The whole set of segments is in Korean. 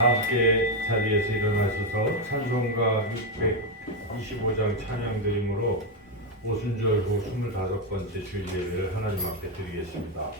함께 자리에서 일어나셔서 찬송가 625장 찬양 드림으로 오순절 후 25번째 주일 예배를 하나님 앞에 드리겠습니다.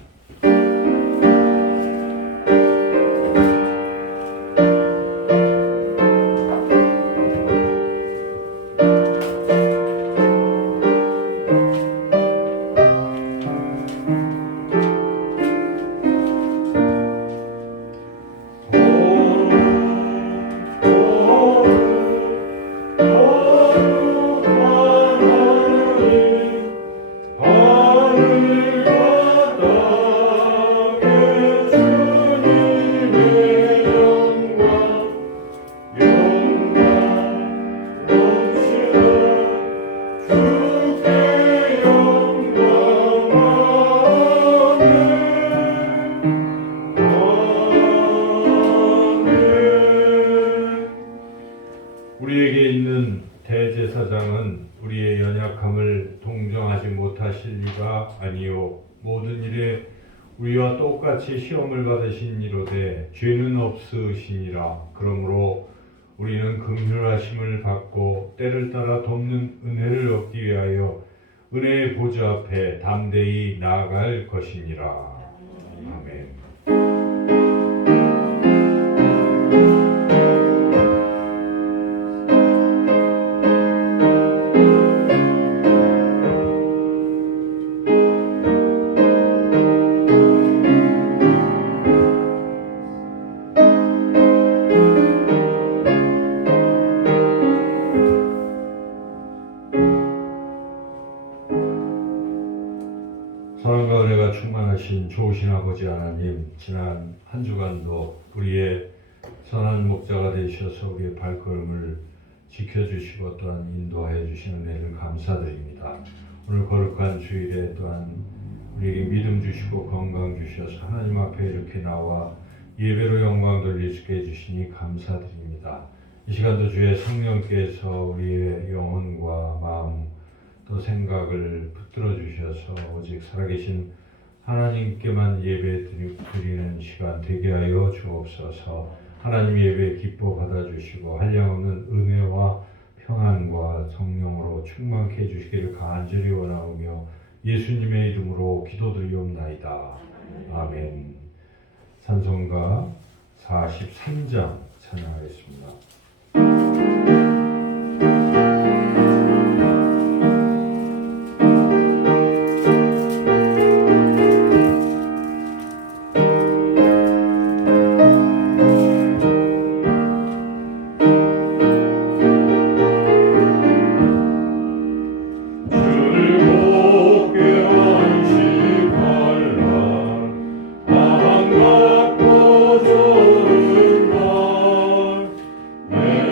우리에게 있는 대제사장은 우리의 연약함을 동정하지 못하실 리가 아니요 모든 일에 우리와 똑같이 시험을 받으신 이로되 죄는 없으시니라. 그러므로 우리는 긍휼하심을 받고 때를 따라 돕는 은혜를 얻기 위하여 은혜의 보좌 앞에 담대히 나아갈 것이니라. 아멘. 사랑과 은혜가 충만하신 좋으신 아버지 하나님, 지난 한 주간도 우리의 선한 목자가 되셔서 우리의 발걸음을 지켜주시고 또한 인도하여 주시는 은혜를 감사드립니다. 오늘 거룩한 주일에 또한 우리에게 믿음 주시고 건강 주셔서 하나님 앞에 이렇게 나와 예배로 영광 돌릴 수 있게 해주시니 감사드립니다. 이 시간도 주의 성령께서 우리의 영혼과 마음 또 생각을 붙들어 주셔서 오직 살아계신 하나님께만 예배 드리는 시간 되게 하여 주옵소서. 하나님 예배 기뻐 받아주시고 한량없는 은혜와 평안과 성령으로 충만케 해주시기를 간절히 원하오며 예수님의 이름으로 기도드리옵나이다. 아멘. 찬송가 43장 찬양하겠습니다.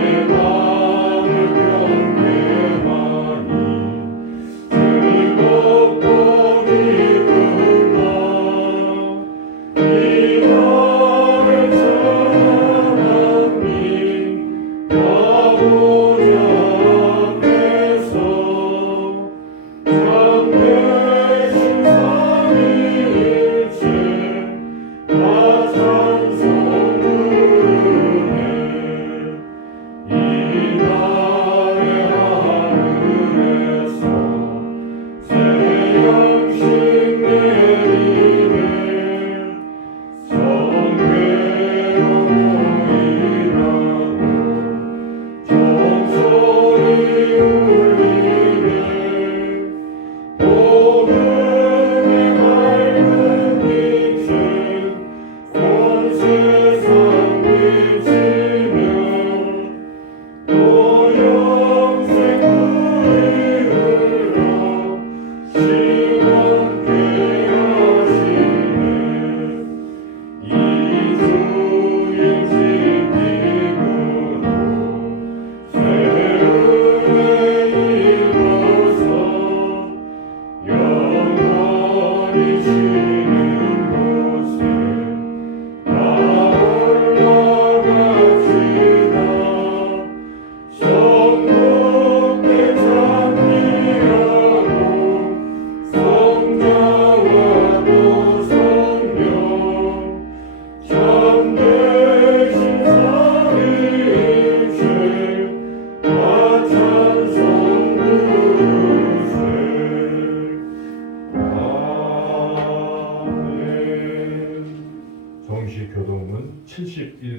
내가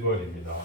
10월입니다.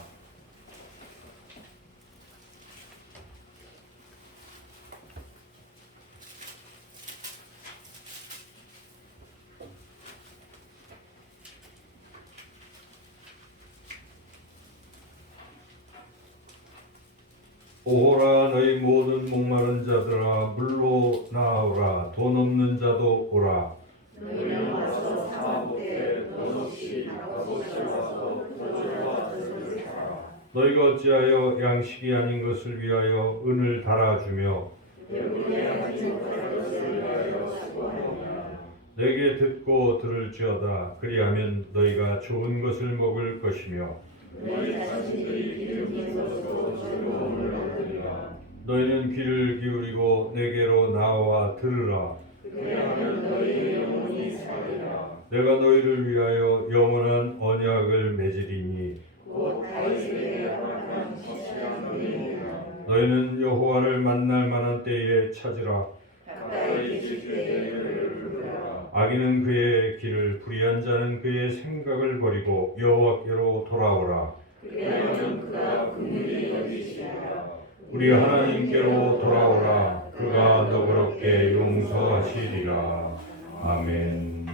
오라 너희 모든 목마른 자들아 물로 나오라 돈 없는 자도 오라 너희는 와서 사먹되 덧없이 값없이 와서 거주와 젖을 사라. 너희가 어찌하여 양식이 아닌 것을 위하여 은을 달아주며 배불리 가진 것을 위하여 수고하느냐. 내게 듣고 들을지어다 그리하면 너희가 좋은 것을 먹을 것이며 너희 자신들이 기름진 것으로 즐거움을 얻으리라. 너희는 귀를 기울이고 내게로 나와 들으라 그리하면 너희의 영혼이 살리라. 내가 너희를 위하여 영원한 언약을 맺으리니 곧 다윗에게 허락한 확실한 은혜니라. 너희는 여호와를 만날 만한 때에 찾으라 가까이 계실 때에 그를 부르라. 악인은 그의 길을 불의한 자는 그의 생각을 버리고 여호와께로 돌아오라 그리하면 그가 긍휼히 여기시리라. 우리 하나님께로 돌아오라 그가 너그럽게 용서하시리라. 아멘.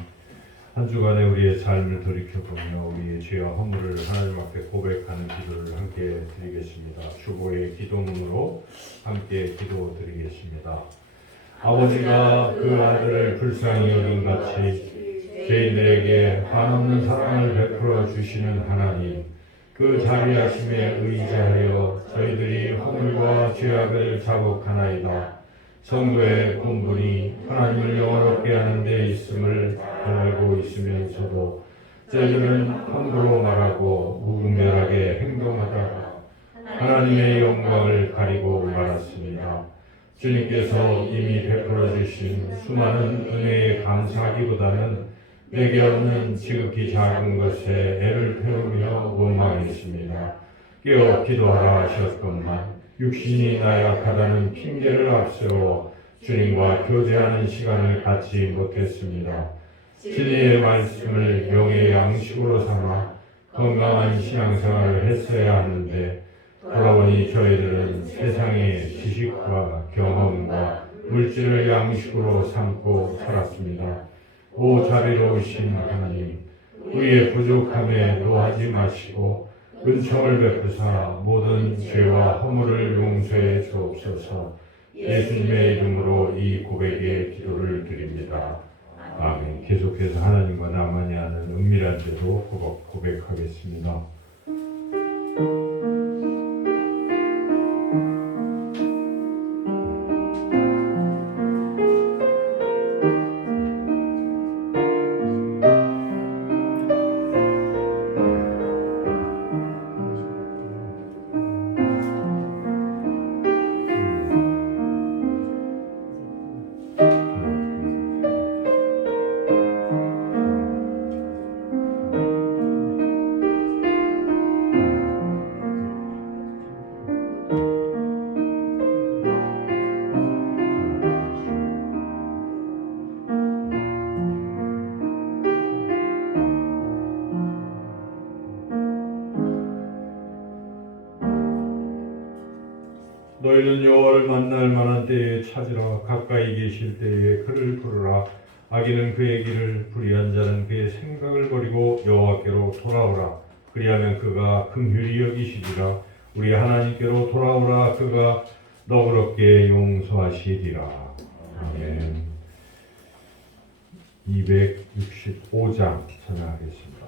한 주간의 우리의 삶을 돌이켜보며 우리의 죄와 허물을 하나님 앞에 고백하는 기도를 함께 드리겠습니다. 주보의 기도문으로 함께 기도드리겠습니다. 아버지가 그 아들을 불쌍히 여긴 같이 죄인들에게 한없는 사랑을 베풀어 주시는 하나님, 그 자비하심에 의지하여 저희들이 허물과 죄악을 자복하나이다. 성도의 본분이 하나님을 영화롭게 하는 데 있음을 잘 알고 있으면서도 저희들은 함부로 말하고 무분별하게 행동하다가 하나님의 영광을 가리고 말았습니다. 주님께서 이미 베풀어 주신 수많은 은혜에 감사하기보다는 내게 없는 지극히 작은 것에 애를 태우며 원망했습니다. 깨어 기도하라 하셨건만 육신이 나약하다는 핑계를 앞세워 주님과 교제하는 시간을 갖지 못했습니다. 진리의 말씀을 영의 양식으로 삼아 건강한 신앙생활을 했어야 하는데 돌아보니 저희들은 세상의 지식과 경험과 물질을 양식으로 삼고 살았습니다. 오 자비로우신 하나님, 우리의 부족함에 노하지 마시고 은총을 베푸사 모든 죄와 허물을 용서해 주옵소서. 예수님의 이름으로 이 고백의 기도를 드립니다. 아멘. 계속해서 하나님과 나만이 아는 은밀한 죄도 고백하겠습니다. 너희는 여호와를 만날 만한 때에 찾으라. 가까이 계실 때에 그를 부르라. 악인은 그의 길을 불의한 자는 그의 생각을 버리고 여호와께로 돌아오라. 그리하면 그가 긍휼히 여기시리라. 우리 하나님께로 돌아오라. 그가 너그럽게 용서하시리라. 아멘. 265장 찬양하겠습니다.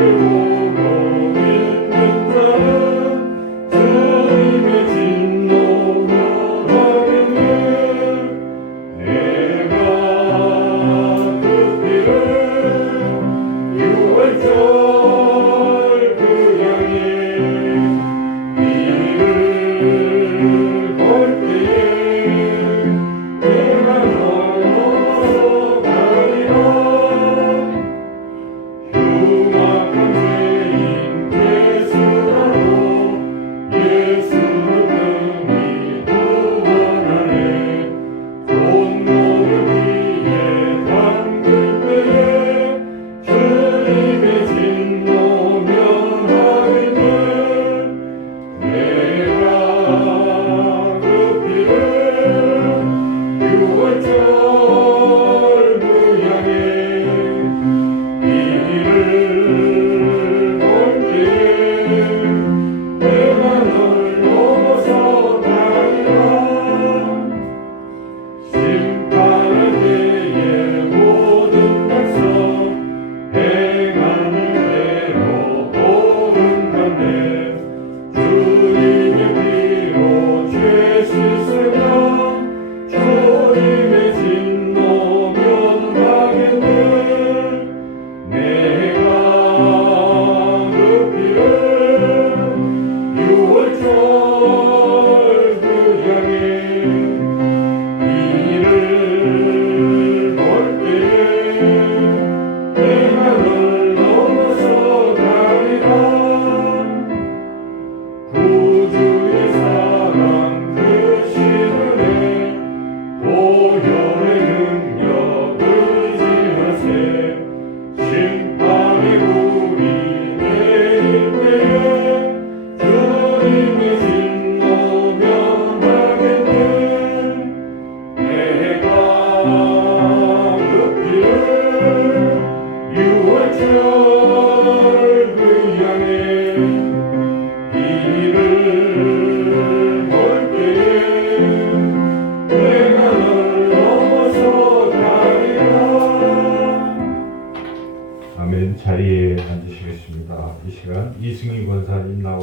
그리고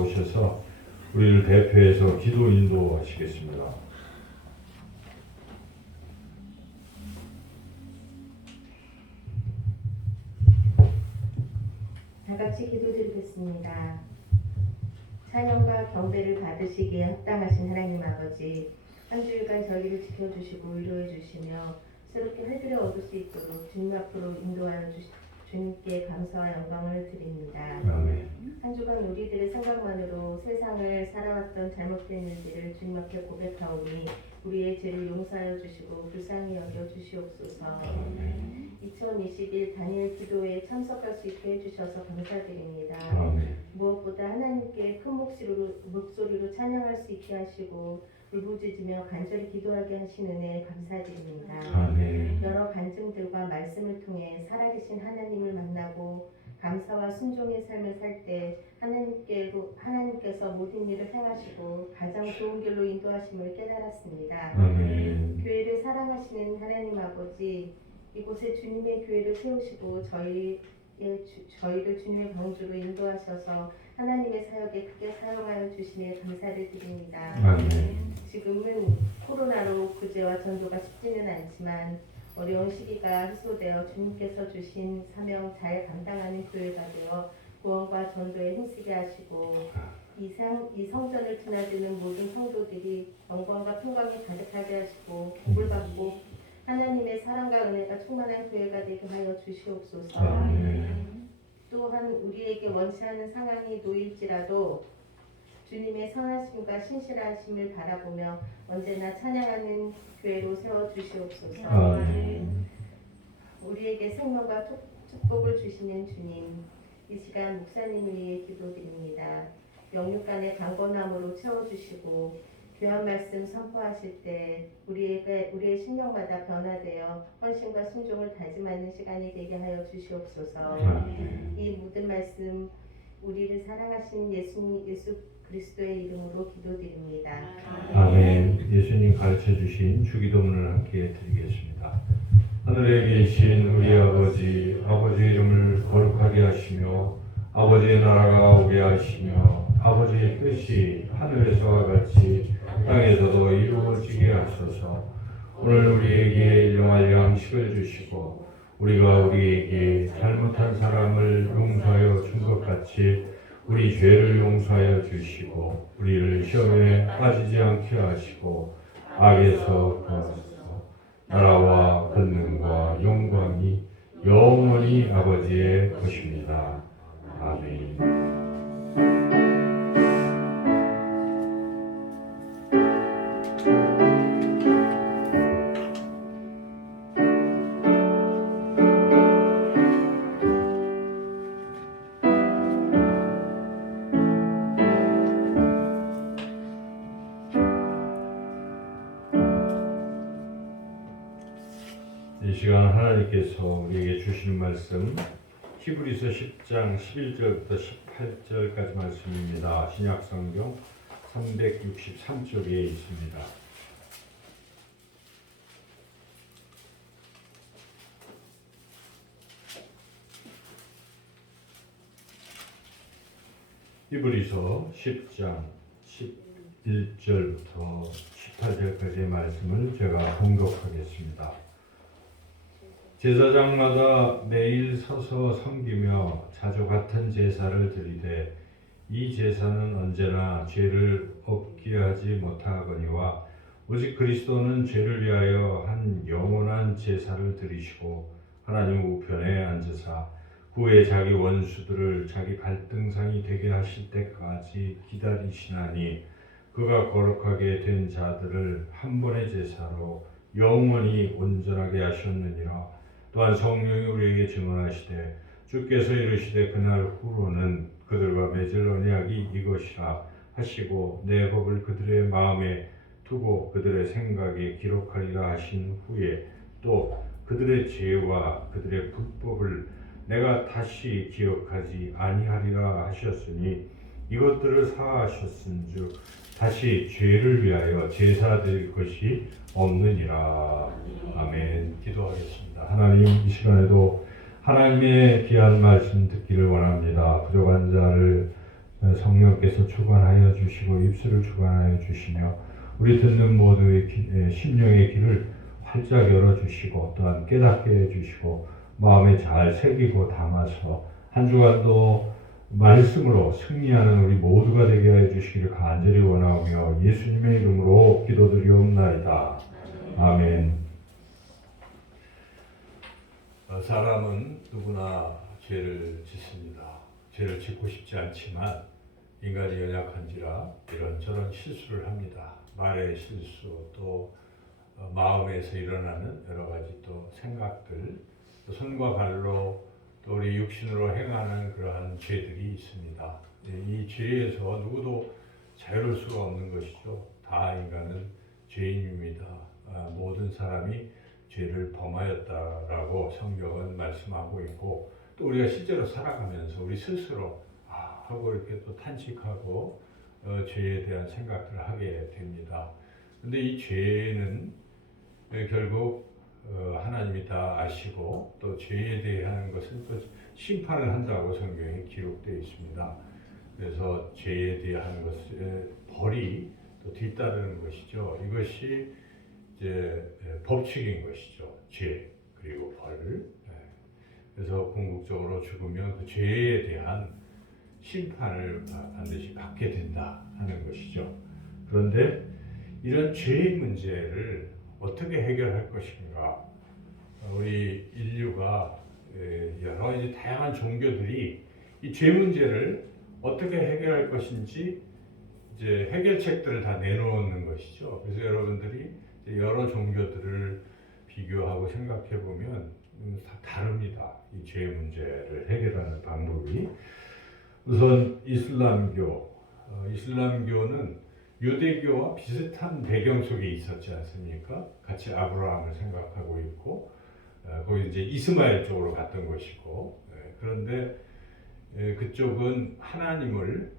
나오셔서 우리를 대표해서 기도 인도하시겠습니다. 다 같이 기도드리겠습니다. 찬양과 경배를 받으시기에 합당하신 하나님 아버지, 한 주일간 저희를 지켜주시고 위로해 주시며 새롭게 활기를 얻을 수 있도록 주님 앞으로 인도하여 주님께 감사와 영광을 드립니다. 아멘. 한 주간 우리들의 생각만으로 세상을 살아왔던 잘못된 일들을 주님 앞에 고백하오니 우리의 죄를 용서하여 주시고 불쌍히 여겨 주시옵소서. 2021 다니엘 기도회에 참석할 수 있게 해주셔서 감사드립니다. 아멘. 무엇보다 하나님께 큰 목소리로 찬양할 수 있게 하시고 울부짖으며 간절히 기도하게 하신 은혜에 감사드립니다. 아멘. 여러 간증들과 말씀을 통해 살아계신 하나님을 만나고 감사와 순종의 삶을 살 때 하나님께서 모든 일을 행하시고 가장 좋은 길로 인도하심을 깨달았습니다. 아멘. 교회를 사랑하시는 하나님 아버지, 이곳에 주님의 교회를 세우시고 저희를 주님의 방주로 인도하셔서 하나님의 사역에 크게 사용하여 주시니 감사를 드립니다. 아멘. 지금은 코로나로 구제와 전도가 쉽지는 않지만 어려운 시기가 해소되어 주님께서 주신 사명 잘 감당하는 교회가 되어 구원과 전도에 힘쓰게 하시고 이 성전을 드나드는 모든 성도들이 영광과 평강이 가득하게 하시고 복을 받고 하나님의 사랑과 은혜가 충만한 교회가 되게 하여 주시옵소서. 아멘. 또한 우리에게 원치 않은 상황이 놓일지라도 주님의 선하심과 신실하심을 바라보며 언제나 찬양하는 교회로 세워주시옵소서. 아멘. 우리에게 생명과 축복을 주시는 주님, 이 시간 목사님을 위해 기도드립니다. 영육간의 강건함으로 채워주시고 귀한 말씀 선포하실 때 우리의 심령마다 변화되어 헌신과 순종을 다짐하는 시간이 되게 하여 주시옵소서. 아멘. 이 모든 말씀 우리를 사랑하신 예수 그리스도의 이름으로 기도드립니다. 아멘. 예수님 가르쳐 주신 주기도문을 함께 드리겠습니다. 하늘에 계신 우리 아버지, 아버지의 이름을 거룩하게 하시며 아버지의 나라가 오게 하시며 아버지의 뜻이 하늘에서와 같이 땅에서도 이루어지게 하소서. 오늘 우리에게 일용할 양식을 주시고 우리가 우리에게 잘못한 사람을 용서하여 준 것 같이 우리 죄를 용서하여 주시고 우리를 시험에 빠지지 않게 하시고 악에서 구하소서. 나라와 권능과 영광이 영원히 아버지의 것입니다. 아멘. 이 시간 하나님께서 우리에게 주시는 말씀 히브리서 10장 11절부터 18절까지 말씀입니다. 신약성경 363쪽에 있습니다. 히브리서 10장 11절부터 18절까지의 말씀을 제가 봉독하겠습니다. 제사장마다 매일 서서 섬기며 자주 같은 제사를 드리되 이 제사는 언제나 죄를 없게 하지 못하거니와 오직 그리스도는 죄를 위하여 한 영원한 제사를 드리시고 하나님 우편에 앉으사 후에 자기 원수들을 자기 발등상이 되게 하실 때까지 기다리시나니 그가 거룩하게 된 자들을 한 번의 제사로 영원히 온전하게 하셨느니라. 또한 성령이 우리에게 증언하시되 주께서 이르시되 그날 후로는 그들과 맺을 언약이 이것이라 하시고 내 법을 그들의 마음에 두고 그들의 생각에 기록하리라 하신 후에 또 그들의 죄와 그들의 불법을 내가 다시 기억하지 아니하리라 하셨으니 이것들을 사하셨은즉 다시 죄를 위하여 제사 드릴 것이 없느니라. 아멘. 기도하겠습니다. 하나님, 이 시간에도 하나님의 귀한 말씀 듣기를 원합니다. 부족한 자를 성령께서 주관하여 주시고 입술을 주관하여 주시며 우리 듣는 모두의 심령의 귀를 활짝 열어주시고 또한 깨닫게 해주시고 마음에 잘 새기고 담아서 한 주간도 말씀으로 승리하는 우리 모두가 되게 해 주시기를 간절히 원하오며 예수님의 이름으로 기도드리옵나이다. 아멘. 사람은 누구나 죄를 짓습니다. 죄를 짓고 싶지 않지만 인간이 연약한지라 이런저런 실수를 합니다. 말의 실수, 또 마음에서 일어나는 여러 가지 또 생각들, 또 손과 발로 또 우리 육신으로 행하는 그러한 죄들이 있습니다. 이 죄에서 누구도 자유로울 수가 없는 것이죠. 다 인간은 죄인입니다. 모든 사람이 죄를 범하였다라고 성경은 말씀하고 있고 또 우리가 실제로 살아가면서 우리 스스로 하고 이렇게 또 탄식하고 죄에 대한 생각들을 하게 됩니다. 근데 이 죄는 결국 하나님이 다 아시고 또 죄에 대한 것은 또 심판을 한다고 성경에 기록되어 있습니다. 그래서 죄에 대한 것의 벌이 또 뒤따르는 것이죠. 이것이 이제 법칙인 것이죠. 죄 그리고 벌. 그래서 궁극적으로 죽으면 그 죄에 대한 심판을 반드시 받게 된다 하는 것이죠. 그런데 이런 죄의 문제를 어떻게 해결할 것인가? 우리 인류가 여러 이제 다양한 종교들이 이 죄 문제를 어떻게 해결할 것인지 이제 해결책들을 다 내놓는 것이죠. 그래서 여러분들이 여러 종교들을 비교하고 생각해 보면 다 다릅니다. 이 죄 문제를 해결하는 방법이. 우선 이슬람교는 유대교와 비슷한 배경 속에 있었지 않습니까? 같이 아브라함을 생각하고 있고 거기 이제 이스마엘 쪽으로 갔던 것이고 그런데 그쪽은 하나님을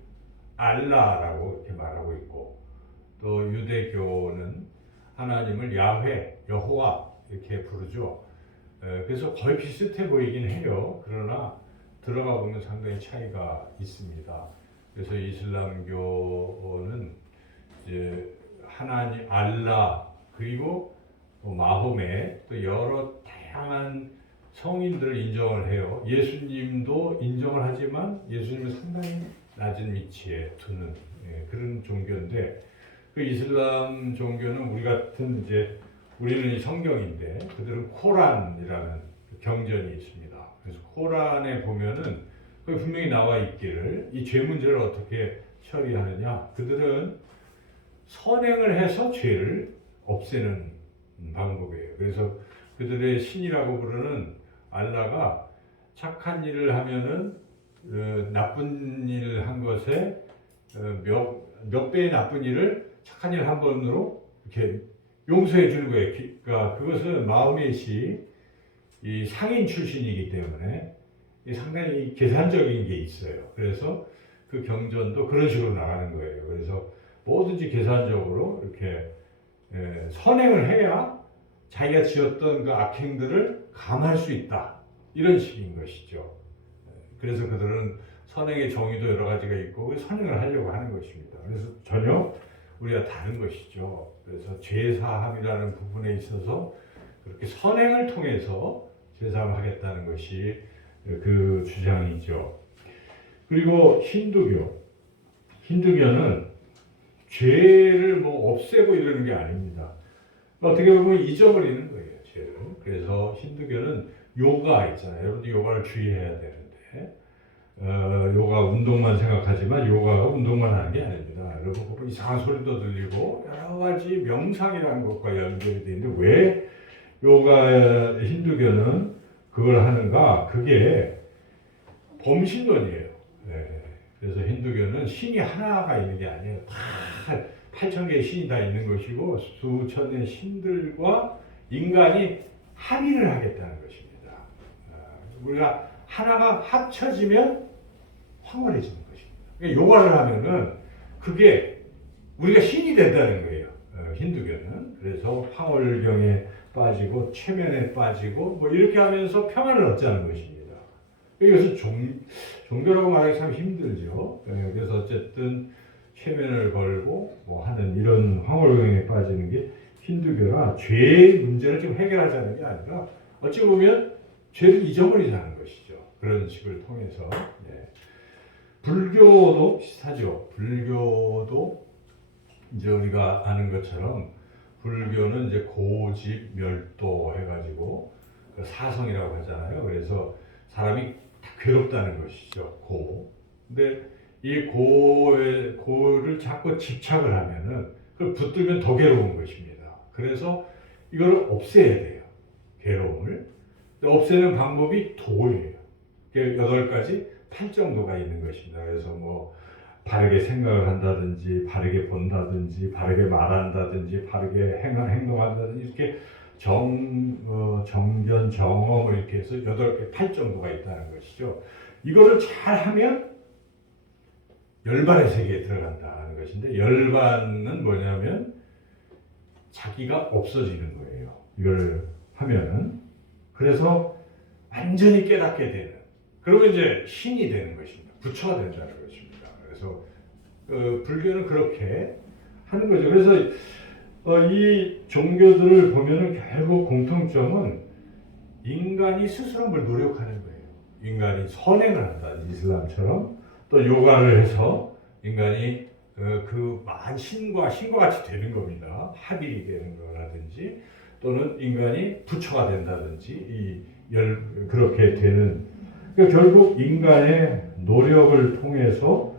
알라라고 이렇게 말하고 있고 또 유대교는 하나님을 야훼, 여호와 이렇게 부르죠. 그래서 거의 비슷해 보이긴 해요. 그러나 들어가 보면 상당히 차이가 있습니다. 그래서 이슬람교는 이제 하나님 알라 그리고 또 마호메 또 여러 다양한 성인들을 인정을 해요. 예수님도 인정을 하지만 예수님은 상당히 낮은 위치에 두는 그런 종교인데 그 이슬람 종교는 우리 같은 이제 우리는 이 성경인데 그들은 코란이라는 경전이 있습니다. 그래서 코란에 보면은 그 분명히 나와 있기를 이 죄 문제를 어떻게 처리하느냐 그들은 선행을 해서 죄를 없애는 방법이에요. 그래서 그들의 신이라고 부르는 알라가 착한 일을 하면은 나쁜 일을 한 것에 몇 배의 나쁜 일을 착한 일 한 번으로 이렇게 용서해 주는 거예요. 그러니까 그것은 마호멧이 이 상인 출신이기 때문에 상당히 계산적인 게 있어요. 그래서 그 경전도 그런 식으로 나가는 거예요. 그래서 뭐든지 계산적으로 이렇게 선행을 해야 자기가 지었던 그 악행들을 감할 수 있다. 이런 식인 것이죠. 그래서 그들은 선행의 정의도 여러 가지가 있고 선행을 하려고 하는 것입니다. 그래서 전혀 우리가 다른 것이죠. 그래서 죄사함이라는 부분에 있어서 그렇게 선행을 통해서 죄사함을 하겠다는 것이 그 주장이죠. 그리고 힌두교는 죄를 뭐 없애고 이러는 게 아닙니다. 어떻게 보면 잊어버리는 거예요, 죄를. 그래서 힌두교는 요가 있잖아요. 여러분도 요가를 주의해야 되는데 요가 운동만 생각하지만 요가가 운동만 하는 게 아닙니다. 여러분 이상한 소리도 들리고 여러 가지 명상이라는 것과 연결이 되어 있는데 왜 요가 힌두교는 그걸 하는가? 그게 범신론이에요. 그래서 힌두교는 신이 하나가 있는 게 아니에요. 8,000개의 신이 다 있는 것이고 수천의 신들과 인간이 합의를 하겠다는 것입니다. 우리가 하나가 합쳐지면 황홀해지는 것입니다. 그러니까 요가를 하면은 그게 우리가 신이 된다는 거예요. 힌두교는. 그래서 황홀경에 빠지고 최면에 빠지고 뭐 이렇게 하면서 평안을 얻자는 것입니다. 이것은 종교라고 말하기 참 힘들죠. 그래서 어쨌든 최면을 걸고 뭐 하는 이런 황홀경에 빠지는 게 힌두교라 죄의 문제를 좀 해결하자는 게 아니라 어찌 보면 죄를 잊어버리자는 것이죠. 그런 식을 통해서. 불교도 비슷하죠. 불교도 이제 우리가 아는 것처럼 불교는 이제 고집 멸도 해가지고 그 사성이라고 하잖아요. 그래서 사람이 다 괴롭다는 것이죠. 근데 이 고를 자꾸 집착을 하면은 그걸 붙들면 더 괴로운 것입니다. 그래서 이걸 없애야 돼요. 괴로움을. 없애는 방법이 도예요. 8가지 8정도가 있는 것입니다. 그래서 뭐 바르게 생각을 한다든지, 바르게 본다든지, 바르게 말한다든지, 바르게 행동한다든지 이렇게 정견, 정엄 이렇게 해서 8개, 8정도가 있다는 것이죠. 이거를 잘 하면 열반의 세계에 들어간다는 것인데, 열반은 뭐냐면 자기가 없어지는 거예요. 이걸 하면은. 그래서 완전히 깨닫게 되는. 그러면 이제 신이 되는 것입니다. 부처가 된다는 것입니다. 그래서 불교는 그렇게 하는 거죠. 그래서 이 종교들을 보면은 결국 공통점은 인간이 스스로 뭘 노력하는 거예요. 인간이 선행을 한다. 이슬람처럼 또 요가를 해서 인간이 그 신과 같이 되는 겁니다. 합일이 되는 거라든지 또는 인간이 부처가 된다든지 그렇게 되는. 그러니까 결국 인간의 노력을 통해서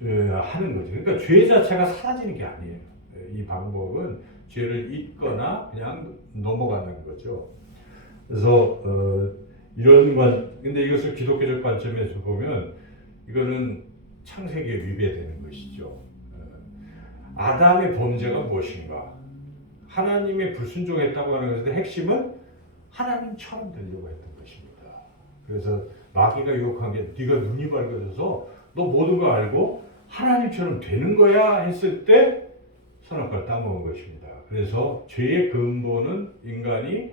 하는 거죠. 그러니까 죄 자체가 사라지는 게 아니에요. 이 방법은 죄를 잊거나 그냥 넘어가는 거죠. 그래서 근데 이것을 기독교적 관점에서 보면 이거는 창세기에 위배되는 것이죠. 아담의 범죄가 무엇인가? 하나님의 불순종했다고 하는 것의 핵심은 하나님처럼 되려고 했던 것입니다. 그래서 마귀가 유혹한 게 네가 눈이 밝아져서 너 모든 거 알고 하나님처럼 되는 거야 했을 때 선악과를 따먹은 것입니다. 그래서 죄의 근본은 인간이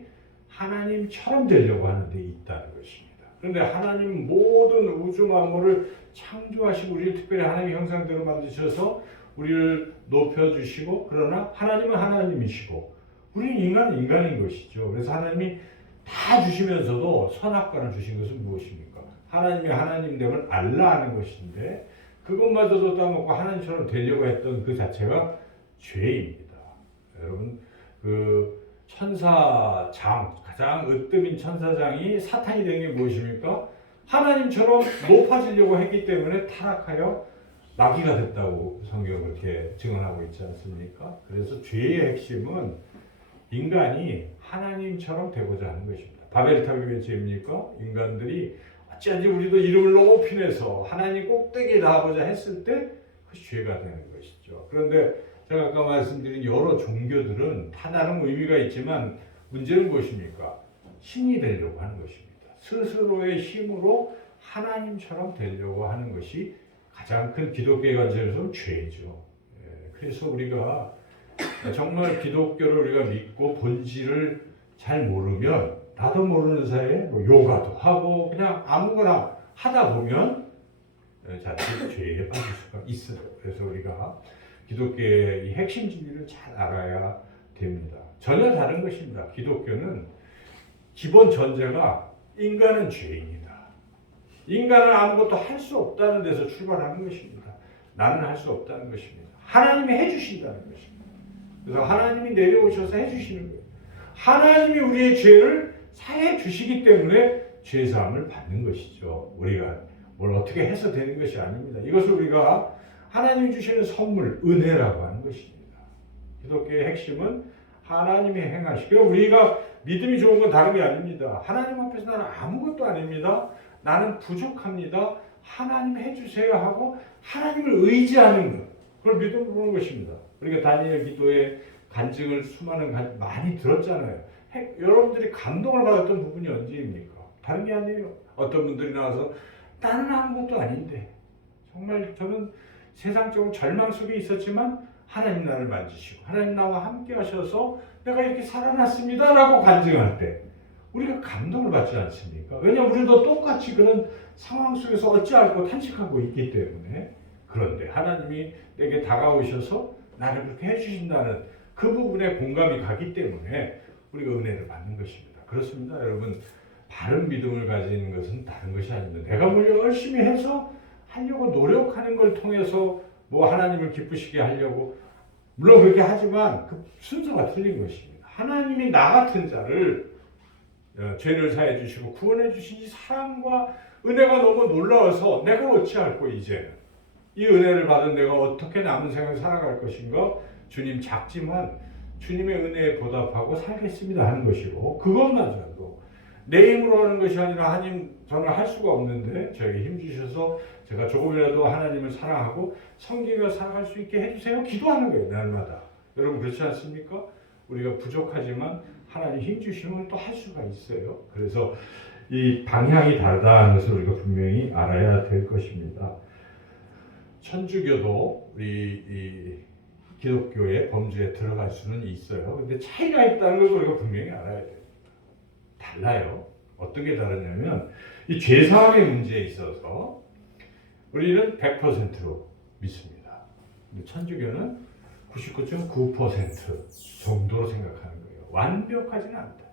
하나님처럼 되려고 하는 데 있다는 것입니다. 그런데 하나님 모든 우주 만물을 창조하시고 우리를 특별히 하나님의 형상대로 만드셔서 우리를 높여주시고, 그러나 하나님은 하나님이시고 우리는 인간은 인간인 것이죠. 그래서 하나님이 다 주시면서도 선악과를 주신 것은 무엇입니까? 하나님이 하나님됨을 알라 하는 것인데 그것마저도 따먹고 하나님처럼 되려고 했던 그 자체가 죄입니다. 여러분, 그 천사장, 가장 으뜸인 천사장이 사탄이 된 게 무엇입니까? 하나님처럼 높아지려고 했기 때문에 타락하여 마귀가 됐다고 성경은 그렇게 증언하고 있지 않습니까? 그래서 죄의 핵심은 인간이 하나님처럼 되고자 하는 것입니다. 바벨탑이 왜 죄입니까? 인간들이 어찌하지 우리도 이름을 높이 내서 하나님 꼭대기에 닿아보자 했을 때 그것이 죄가 되는 것이죠. 그런데 제가 아까 말씀드린 여러 종교들은 다 나름 의미가 있지만 문제는 무엇입니까? 신이 되려고 하는 것입니다. 스스로의 힘으로 하나님처럼 되려고 하는 것이 가장 큰 기독교의 관점에서는 죄죠. 그래서 우리가 정말 기독교를 우리가 믿고 본질을 잘 모르면 나도 모르는 사이에 뭐 요가도 하고 그냥 아무거나 하다 보면 자칫 죄에 빠질 수가 있어요. 그래서 우리가 기독교의 이 핵심 진리를 잘 알아야 됩니다. 전혀 다른 것입니다. 기독교는 기본 전제가 인간은 죄인이다. 인간은 아무것도 할 수 없다는 데서 출발하는 것입니다. 나는 할 수 없다는 것입니다. 하나님이 해주신다는 것입니다. 그래서 하나님이 내려오셔서 해주시는 거예요. 하나님이 우리의 죄를 사해 주시기 때문에 죄사함을 받는 것이죠. 우리가 뭘 어떻게 해서 되는 것이 아닙니다. 이것을 우리가 하나님이 주시는 선물, 은혜라고 하는 것입니다. 기독교의 핵심은 하나님이 행하시고 우리가 믿음이 좋은 건 다른 게 아닙니다. 하나님 앞에서 나는 아무것도 아닙니다. 나는 부족합니다. 하나님 해주세요 하고 하나님을 의지하는 것. 그걸 믿음으로 보는 것입니다. 우리가 다니엘 기도에 간증을 많이 들었잖아요. 여러분들이 감동을 받았던 부분이 언제입니까? 다른 게 아니에요. 어떤 분들이 나와서 나는 아무것도 아닌데 정말 저는 세상적으로 절망 속에 있었지만 하나님 나를 만지시고 하나님 나와 함께 하셔서 내가 이렇게 살아났습니다 라고 간증할 때 우리가 감동을 받지 않습니까? 왜냐하면 우리도 똑같이 그런 상황 속에서 어찌할고 탄식하고 있기 때문에. 그런데 하나님이 내게 다가오셔서 나를 그렇게 해주신다는 그 부분에 공감이 가기 때문에 우리가 은혜를 받는 것입니다. 그렇습니다. 여러분, 바른 믿음을 가지는 것은 다른 것이 아닙니다. 내가 뭘 열심히 해서 하려고 노력하는 걸 통해서 뭐 하나님을 기쁘시게 하려고, 물론 그렇게 하지만 그 순서가 틀린 것입니다. 하나님이 나 같은 자를 죄를 사해 주시고 구원해 주신 이 사랑과 은혜가 너무 놀라워서 내가 어찌할꼬 이제는 이 은혜를 받은 내가 어떻게 남은 생을 살아갈 것인가, 주님 작지만 주님의 은혜에 보답하고 살겠습니다 하는 것이고, 그것마저도 내 힘으로 하는 것이 아니라 하나님, 저는 할 수가 없는데 저에게 힘 주셔서 제가 조금이라도 하나님을 사랑하고 섬기며 살아갈 수 있게 해주세요 기도하는 거예요. 날마다. 여러분 그렇지 않습니까? 우리가 부족하지만 하나님 힘 주시면 또 할 수가 있어요. 그래서 이 방향이 다르다는 것을 우리가 분명히 알아야 될 것입니다. 천주교도 우리 이 기독교의 범주에 들어갈 수는 있어요. 근데 차이가 있다는 걸 우리가 분명히 알아야 돼요. 달라요. 어떤 게 다르냐면 이 죄사함의 문제에 있어서 우리는 100%로 믿습니다. 근데 천주교는 99.9% 정도로 생각하는 거예요. 완벽하지는 않다.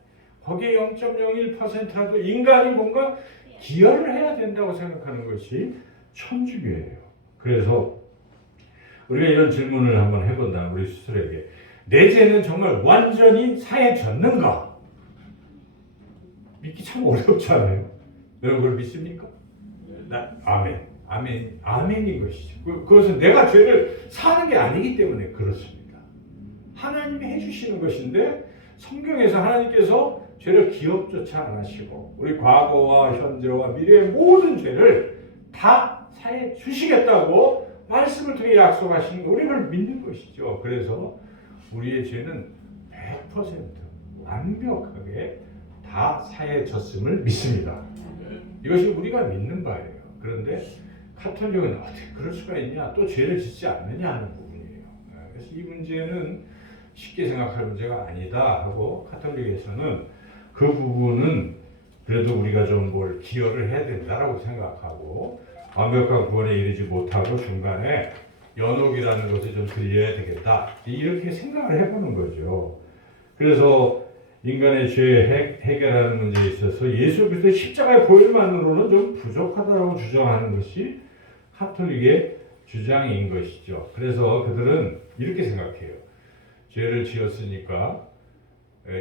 거기에 0.01%라도 인간이 뭔가 기여를 해야 된다고 생각하는 것이 천주교예요. 그래서 우리가 이런 질문을 한번 해본다면 우리 스스로에게, 내 죄는 정말 완전히 사해졌는가? 믿기 참 어렵잖아요. 여러분 그걸 믿습니까? 아멘인 것이죠. 그것은 내가 죄를 사는 게 아니기 때문에 그렇습니다. 하나님이 해주시는 것인데, 성경에서 하나님께서 죄를 기억조차 안 하시고 우리 과거와 현재와 미래의 모든 죄를 다 사해 주시겠다고 말씀을 통해 약속하신 거, 우리를 믿는 것이죠. 그래서 우리의 죄는 100% 완벽하게 다 사해졌음을 믿습니다. 이것이 우리가 믿는 바예요. 그런데 카톨릭은 어떻게 그럴 수가 있냐, 또 죄를 짓지 않느냐 하는 부분이에요. 그래서 이 문제는 쉽게 생각할 문제가 아니다 하고, 카톨릭에서는 그 부분은 그래도 우리가 좀 뭘 기여를 해야 된다라고 생각하고, 완벽한 구원에 이르지 못하고 중간에 연옥이라는 것을 좀 드려야 되겠다, 이렇게 생각을 해보는 거죠. 그래서 인간의 죄 해결하는 문제에 있어서 예수 그리스도의 십자가의 보혈만으로는 좀 부족하다고 주장하는 것이 카톨릭의 주장인 것이죠. 그래서 그들은 이렇게 생각해요. 죄를 지었으니까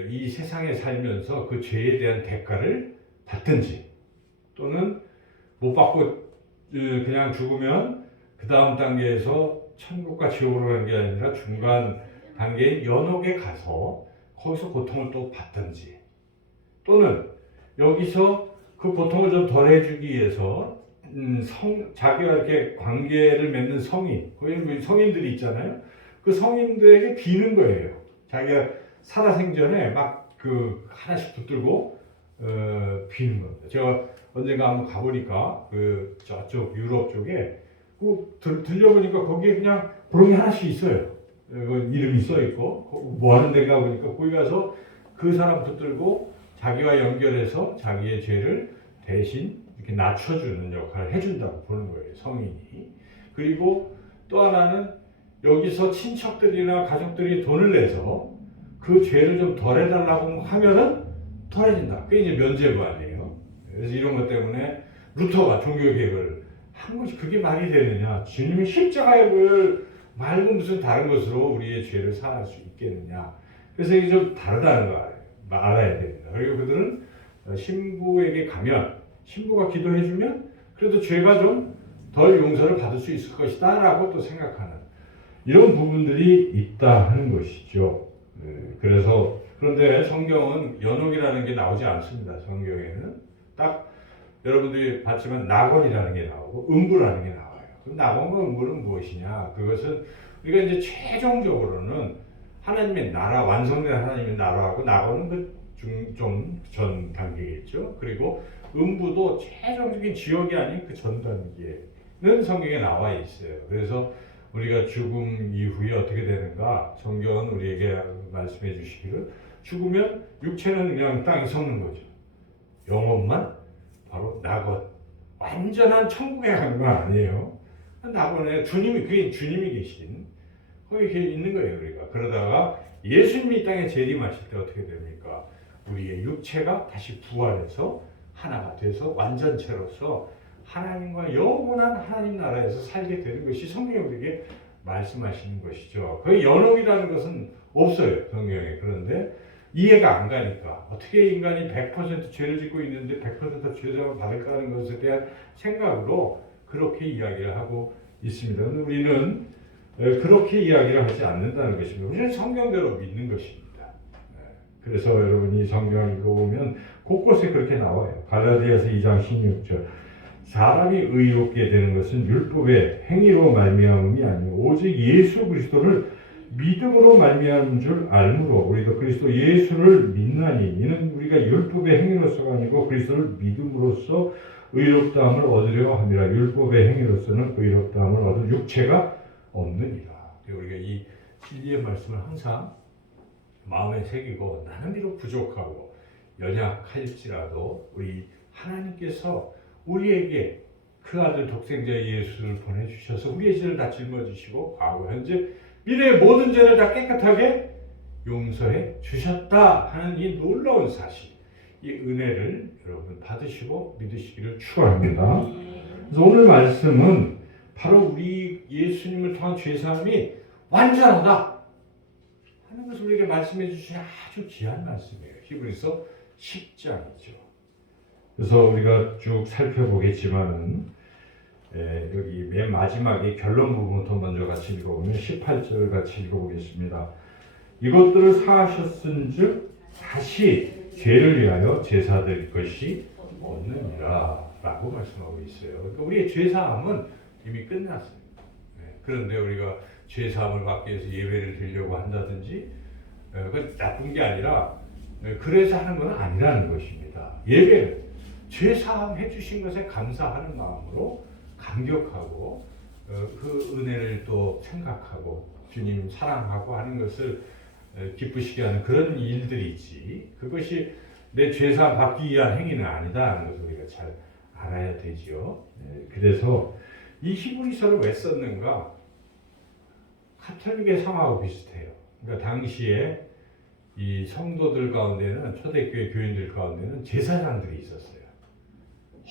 이 세상에 살면서 그 죄에 대한 대가를 받든지, 또는 못 받고 그냥 죽으면 그 다음 단계에서 천국과 지옥으로 가는 게 아니라 중간 단계인 연옥에 가서 거기서 고통을 또 받든지, 또는 여기서 그 고통을 좀 덜해주기 위해서 자기가 이렇게 관계를 맺는 거기 성인들이 있잖아요. 그 성인들에게 비는 거예요. 자기가 살아생전에 막 그 하나씩 붙들고 비는 겁니다. 제가 언젠가 한번 가보니까 그 저쪽 유럽 쪽에 들려보니까 거기에 그냥 부릉이 하나씩 있어요. 이름이 써 있고, 뭐 하는 데가 보니까 거기 가서 그 사람 붙들고 자기와 연결해서 자기의 죄를 대신 이렇게 낮춰주는 역할을 해준다고 보는 거예요, 성인이. 그리고 또 하나는 여기서 친척들이나 가족들이 돈을 내서 그 죄를 좀 덜해달라고 하면은 덜해진다. 그게 이제 면죄부아니에요. 그래서 이런 것 때문에 루터가 종교개혁을 한 것이, 그게 말이 되느냐? 주님의 십자가의 보혈 말고 무슨 다른 것으로 우리의 죄를 사할 수 있겠느냐? 그래서 이게 좀 다르다는 거 알아야 됩니다. 그리고 그들은 신부에게 가면, 신부가 기도해주면 그래도 죄가 좀 덜 용서를 받을 수 있을 것이다 라고 또 생각하는 이런 부분들이 있다 하는 것이죠. 그래서, 그런데 성경은 연옥이라는 게 나오지 않습니다. 성경에는 딱 여러분들이 봤지만 낙원이라는 게 나오고 음부라는 게 나와요. 그럼 낙원과 음부는 무엇이냐? 그것은 우리가 이제 최종적으로는 하나님의 나라, 완성된 하나님의 나라하고, 낙원은 그 좀 전 단계겠죠. 그리고 음부도 최종적인 지옥이 아닌 그 전 단계는 성경에 나와 있어요. 그래서 우리가 죽음 이후에 어떻게 되는가, 성경은 우리에게 말씀해 주시기를, 죽으면 육체는 그냥 땅에 썩는 거죠. 영혼만 바로 낙원, 완전한 천국에 간 건 아니에요. 낙원에 그게 주님이 계신 거기 있는 거예요. 우리가 그러다가 예수님이 이 땅에 재림하실 때 어떻게 됩니까? 우리의 육체가 다시 부활해서 하나가 돼서 완전체로서 하나님과 영원한 하나님 나라에서 살게 되는 것이 성경에 우리에게 말씀하시는 것이죠. 그 연옥이라는 것은 없어요, 성경에. 그런데 이해가 안 가니까 어떻게 인간이 100% 죄를 짓고 있는데 100% 죄사함을 받을까 하는 것에 대한 생각으로 그렇게 이야기를 하고 있습니다. 그런데 우리는 그렇게 이야기를 하지 않는다는 것입니다. 우리는 성경대로 믿는 것입니다. 그래서 여러분이 성경을 읽어보면 곳곳에 그렇게 나와요. 갈라디아서 2장 16절 사람이 의롭게 되는 것은 율법의 행위로 말미암음이 아니요 오직 예수 그리스도를 믿음으로 말미암은 줄 알므로 우리도 그리스도 예수를 믿나니 이는 우리가 율법의 행위로서가 아니고 그리스도를 믿음으로써 의롭다함을 얻으려 함이라. 율법의 행위로서는 의롭다함을 얻을 육체가 없느니라. 우리가 이 진리의 말씀을 항상 마음에 새기고 나는 비록 부족하고 연약할지라도 우리 하나님께서 우리에게 그 아들 독생자 예수를 보내주셔서 우리의 죄를 다 짊어지시고 과거 현재 미래의 모든 죄를 다 깨끗하게 용서해 주셨다 하는 이 놀라운 사실, 이 은혜를 여러분 받으시고 믿으시기를 축원합니다. 그래서 오늘 말씀은 바로 우리 예수님을 통한 죄사함이 완전하다 하는 것을 우리에게 말씀해 주신 아주 귀한 말씀이에요. 히브리서 10장이죠. 그래서 우리가 쭉 살펴보겠지만은 여기 맨 마지막에 결론 부분부터 먼저 같이 읽어보면 18절 같이 읽어보겠습니다. 이것들을 사하셨은즉 다시 죄를 위하여 제사 드릴 것이 없느니라 라고 말씀하고 있어요. 그러니까 우리의 죄사함은 이미 끝났어요. 그런데 우리가 죄사함을 받기 위해서 예배를 드리려고 한다든지 그건 나쁜 게 아니라 그래서 하는 건 아니라는 것입니다. 예배를 죄사함 해주신 것에 감사하는 마음으로 감격하고 그 은혜를 또 생각하고 주님 사랑하고 하는 것을 기쁘시게 하는 그런 일들이지 그것이 내 죄사함 받기 위한 행위는 아니다 하는 것을 우리가 잘 알아야 되지요. 그래서 이 히브리서를 왜 썼는가? 카톨릭의 상황하고 비슷해요. 그러니까 당시에 이 성도들 가운데는 초대교회 교인들 가운데는 제사장들이 있었어요.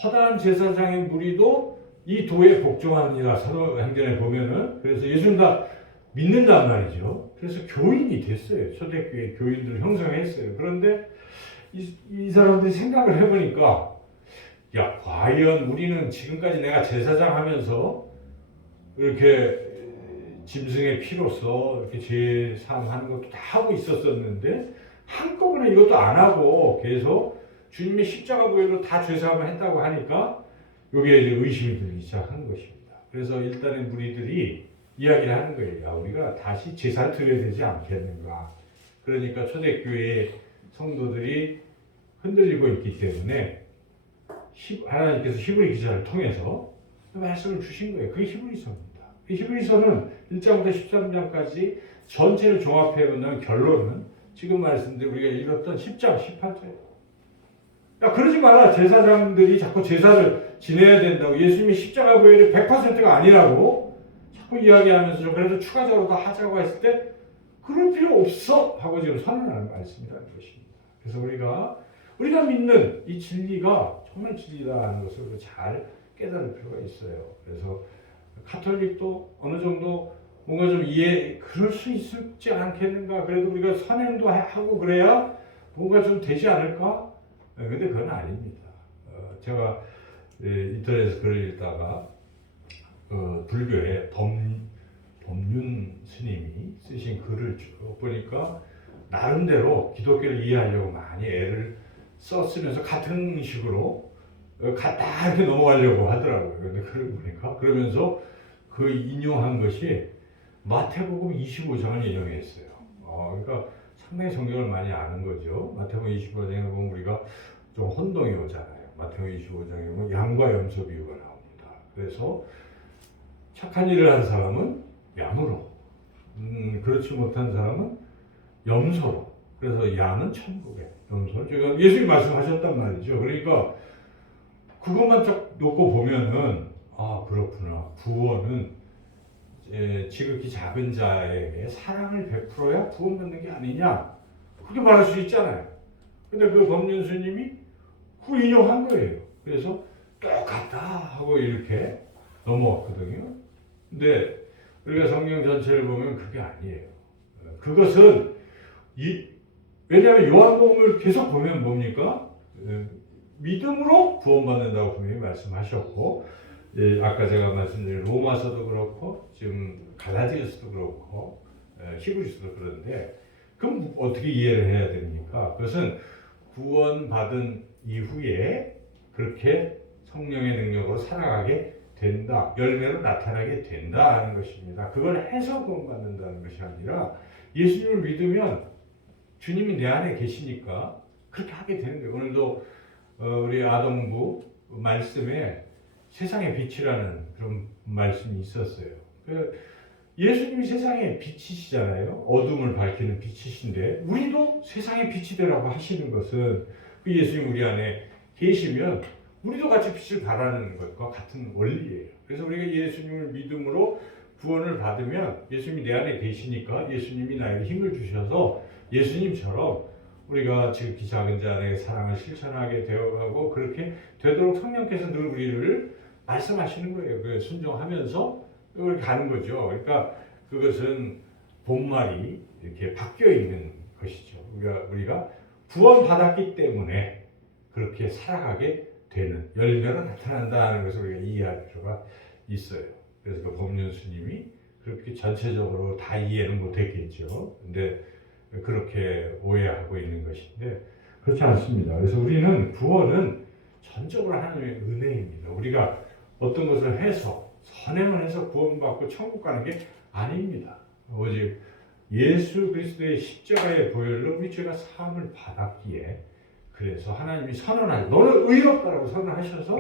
허다한 제사장의 무리도 이 도에 복종하느니라 사도행전에 보면은 그래서 예수님 다 믿는단 말이죠. 그래서 교인이 됐어요. 초대교회 교인들을 형성했어요. 그런데 이 사람들이 생각을 해보니까 야 과연 우리는 지금까지 내가 제사장 하면서 이렇게 짐승의 피로서 이렇게 제사하는 것도 다 하고 있었었는데 한꺼번에 이것도 안 하고 계속 주님의 십자가 보혈로 다 죄사함을 했다고 하니까 여기에 이제 의심이 들기 시작한 것입니다. 그래서 일단은 무리들이 이야기를 하는 거예요. 야, 우리가 다시 제사를 드려야 되지 않겠는가. 그러니까 초대교회 성도들이 흔들리고 있기 때문에 하나님께서 히브리 기자를 통해서 말씀을 주신 거예요. 그게 히브리서입니다. 히브리서는 1장부터 13장까지 전체를 종합해 본다면 결론은 지금 말씀드린 우리가 읽었던 10장, 18절. 야, 그러지 마라. 제사장들이 자꾸 제사를 지내야 된다고. 예수님이 십자가 보혈이 100%가 아니라고 자꾸 이야기하면서 그래도 추가적으로 더 하자고 했을 때 그럴 필요 없어 하고 지금 선언하는 말씀이라는 것입니다. 그래서 우리가 믿는 이 진리가 정말 진리다라는 것을 잘 깨달을 필요가 있어요. 그래서 카톨릭도 어느 정도 뭔가 좀 그럴 수 있지 않겠는가. 그래도 우리가 선행도 하고 그래야 뭔가 좀 되지 않을까? 근데 그건 아닙니다. 제가 인터넷에서 글을 읽다가 불교의 법륜 스님이 쓰신 글을 쭉 보니까 나름대로 기독교를 이해하려고 많이 애를 썼으면서 같은 식으로 다 이렇게 넘어가려고 하더라고요. 근데 글을 보니까 그러면서 그 인용한 것이 마태복음 25장을 인용했어요. 그러니까 상당히 성경을 많이 아는 거죠. 마태복음 25장에 보면 우리가 좀 혼동이 오잖아요. 마태복음 25장에 보면 양과 염소 비유가 나옵니다. 그래서 착한 일을 한 사람은 양으로, 그렇지 못한 사람은 염소로 그래서 양은 1,900. 지금 예수님이 말씀하셨단 말이죠. 그러니까 그것만 쫙 놓고 보면은 아 그렇구나. 구원은 지극히 작은 자에게 사랑을 베풀어야 구원받는 게 아니냐. 그렇게 말할 수 있잖아요. 근데 그 법륜스님이 그 인용한 거예요. 그래서 똑같다 하고 이렇게 넘어왔거든요. 근데 우리가 성경 전체를 보면 그게 아니에요. 그것은 왜냐하면 요한복음을 계속 보면 뭡니까? 믿음으로 구원받는다고 분명히 말씀하셨고, 아까 제가 말씀드린 로마서도 그렇고, 지금 갈라디아서도 그렇고, 히브리서도 그런데, 그럼 어떻게 이해를 해야 됩니까? 그것은 구원받은 이후에 그렇게 성령의 능력으로 살아가게 된다, 열매로 나타나게 된다 하는 것입니다. 그걸 해서 구원받는다는 것이 아니라 예수님을 믿으면 주님이 내 안에 계시니까 그렇게 하게 되는 거예요. 오늘도 우리 아동부 말씀에 세상의 빛이라는 그런 말씀이 있었어요. 예수님이 세상의 빛이시잖아요. 어둠을 밝히는 빛이신데 우리도 세상의 빛이 되라고 하시는 것은 그 예수님 우리 안에 계시면 우리도 같이 빛을 발하는 것과 같은 원리예요. 그래서 우리가 예수님을 믿음으로 구원을 받으면 예수님이 내 안에 계시니까 예수님이 나에게 힘을 주셔서 예수님처럼 우리가 지극히 작은 자의 사랑을 실천하게 되어가고 그렇게 되도록 성령께서 늘 우리를 말씀하시는 거예요. 그 순종하면서 그렇게 가는 거죠. 그러니까 그것은 본말이 이렇게 바뀌어 있는 것이죠. 우리가 구원받았기 때문에 그렇게 살아가게 되는 열매로 나타난다는 것을 우리가 이해할 필요가 있어요. 그래서 그 법륜스님이 그렇게 전체적으로 다 이해는 못했겠죠. 근데 그렇게 오해하고 있는 것인데 그렇지 않습니다. 그래서 우리는 구원은 전적으로 하나님의 은혜입니다. 우리가 어떤 것을 해서 선행을 해서 구원받고 천국 가는 게 아닙니다. 오직 예수 그리스도의 십자가의 보혈로 우리 죄가 사함을 받았기에 그래서 하나님이 선언하죠. 너는 의롭다라고 선언하셔서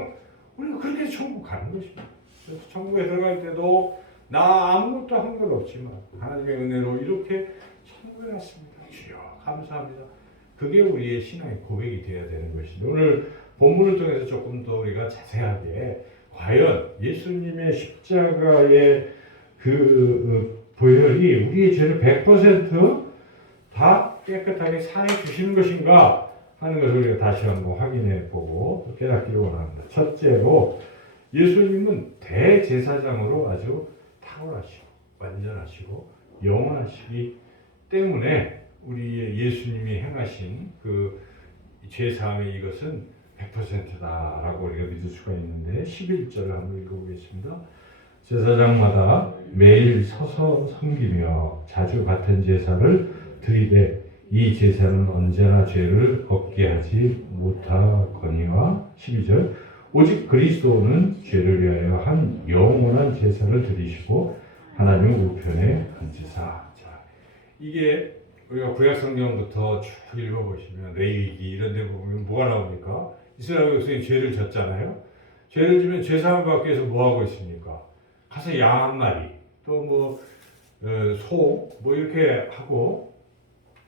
우리가 그렇게 천국 가는 것입니다. 그래서 천국에 들어갈 때도 나 아무것도 한 건 없지만 하나님의 은혜로 이렇게 천국에 갔습니다. 주여 감사합니다. 그게 우리의 신앙의 고백이 되어야 되는 것인데 오늘 본문을 통해서 조금 더 우리가 자세하게 과연 예수님의 십자가의 그 보혈이 우리의 죄를 100%다 깨끗하게 사해 주시는 것인가 하는 것을 우리가 다시 한번 확인해 보고 깨닫기를 원합니다. 첫째로 예수님은 대제사장으로 아주 탁월하시고 완전하시고 영원하시기 때문에 우리의 예수님이 행하신 그 죄사함의 이것은 100%다라고 우리가 믿을 수가 있는데 11절을 한번 읽어보겠습니다. 제사장마다 매일 서서 섬기며 자주 같은 제사를 드리되 이 제사는 언제나 죄를 없게 하지 못하거니와 12절 오직 그리스도는 죄를 위하여 한 영원한 제사를 드리시고 하나님 우편에 앉으사. 자, 이게 우리가 구약 성경부터 쭉 읽어보시면 레위기 이런 데 보면 뭐가 나옵니까? 이스라엘 백성이 죄를 졌잖아요. 죄를 지면 죄사함을 받기 위해서 뭐 하고 있습니까? 가서 양 한 마리 또 뭐 소 뭐 이렇게 하고